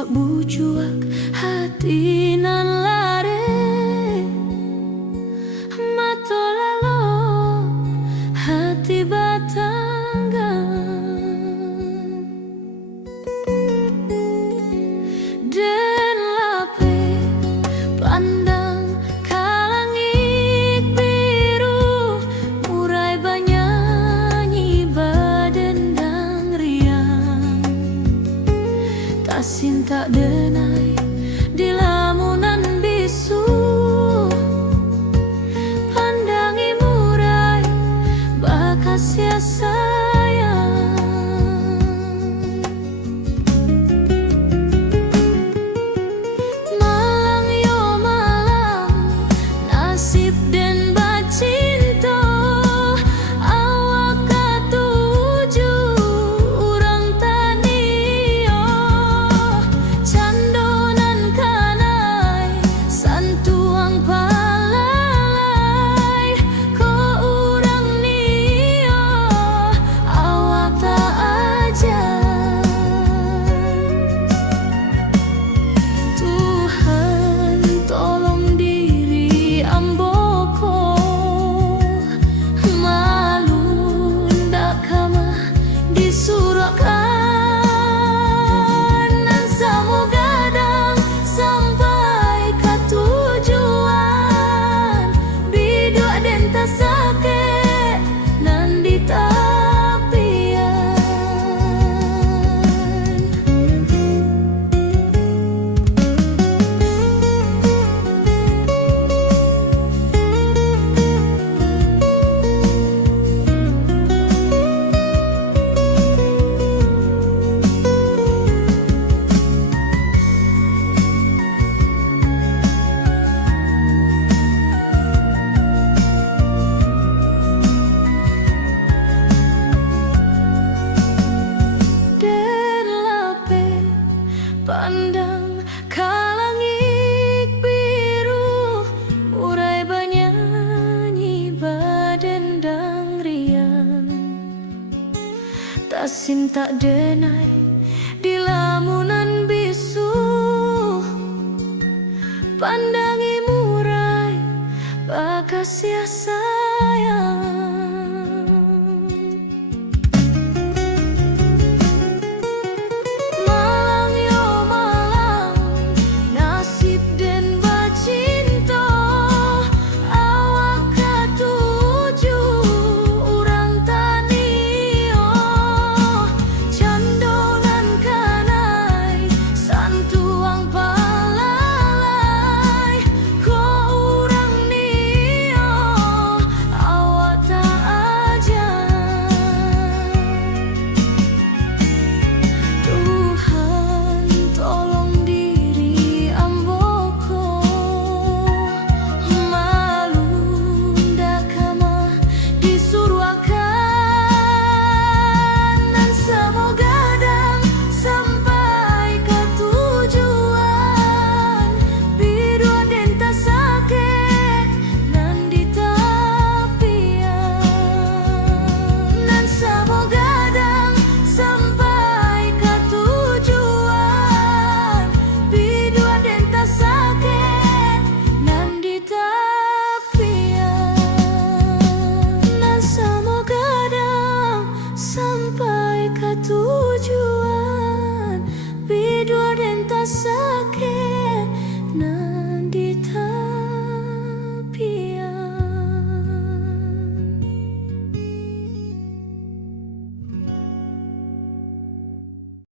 bujuak hati nan lare matolelo hati batanggan dan lape pandang kalangit biru murai banyanyi badendang riang tasin tak denai di lamunan bisu pandangi murai bakas ya sayang malang yo malang nasib dan bacinto awak katuju urang tanio candonan kanai santuang palalai ko urang nio awak tak ajan Tuhan tolong diri amboko malu ndak kamah disurakan nan samu gadang sampai ke tujuan bidua den tasake nan di tapian dan lape pandang kalangit biru murai banyanyi badendang riang tasin tak denai di lamunan bisu pandangi murai bakas ya sayang malang yo malang nasib dan bacinto awak katuju urang tanio candonan kanai santuang palalai ko urang nio awak tak ajan Tuhan tolong diri amboko malu ndak kamah disuruhkan nan semoga gadang sampai ke tujuan biru den tasake nan di tapian nan semoga gadang sampai ke tujuan biru den tasake nan di tapian nan semoga gadang sampai ke tujuan biru den tasake